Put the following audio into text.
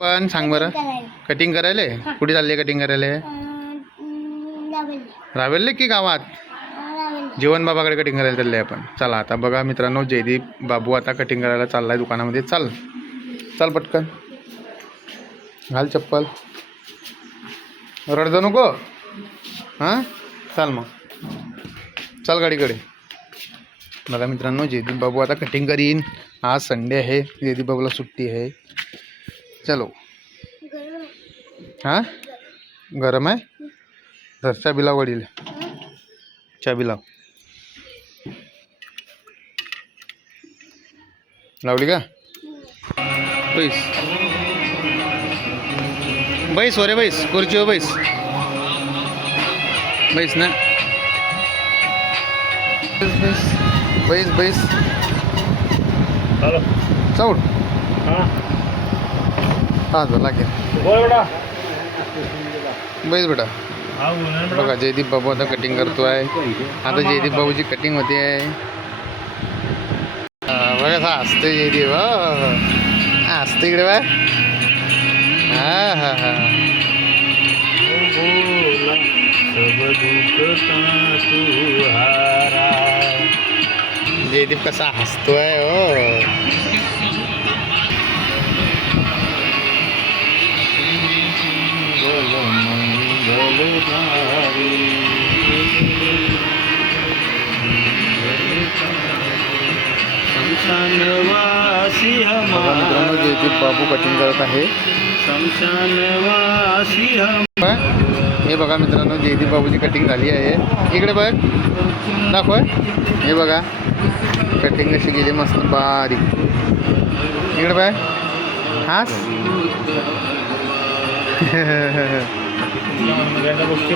पण सांग बरं, कटिंग करायले कुठे चालले? कटिंग करायला रावेल्ले की गावात? जीवन बाबाकडे कटिंग करायला चालले आपण. चला आता बघा मित्रांनो, जयदीप बाबू आता कटिंग करायला चाललाय दुकानामध्ये. चल चल पटकन घाल चप्पल, रडजो नको. हां चल मग, चल गाडीकडे. बघा मित्रांनो, जयदीप बाबू आता कटिंग करीन. आज संडे आहे, जयदीप बाबूला सुट्टी आहे. चलो. हां गरम आहे? धर चाबी लाव वडील, चाबी लाव. लावली का? बैस बैस हो रे, बैस खुर्चीवर बैस. बैस ना, बैस बैस बैस. हॅलो चौड हां हां झाला की. बोल बेटा. बैस बेटा. हां बोल ना बेटा. बघा जयदीप बाबू आता कटिंग करतो आहे. आता जयदीप बाबूची कटिंग होते आहे. बघा हा असते जयदीप. हा असते इकडे बाय. हां हां हां बोला सब दुख का तू हारा. जयदीप कसा हसतोय हो. शमशानवासी बघा मित्रांनो, जयदीप बाबू कटिंग करत आहे. शमशानवासी हे बघा मित्रांनो, जयदीप बाबूची कटिंग झाली आहे. इकडे बघ, दाखव. हे बघा कटिंग कशी गेली, मस्त बारीक. इकडे बघ. हाच गोष्टी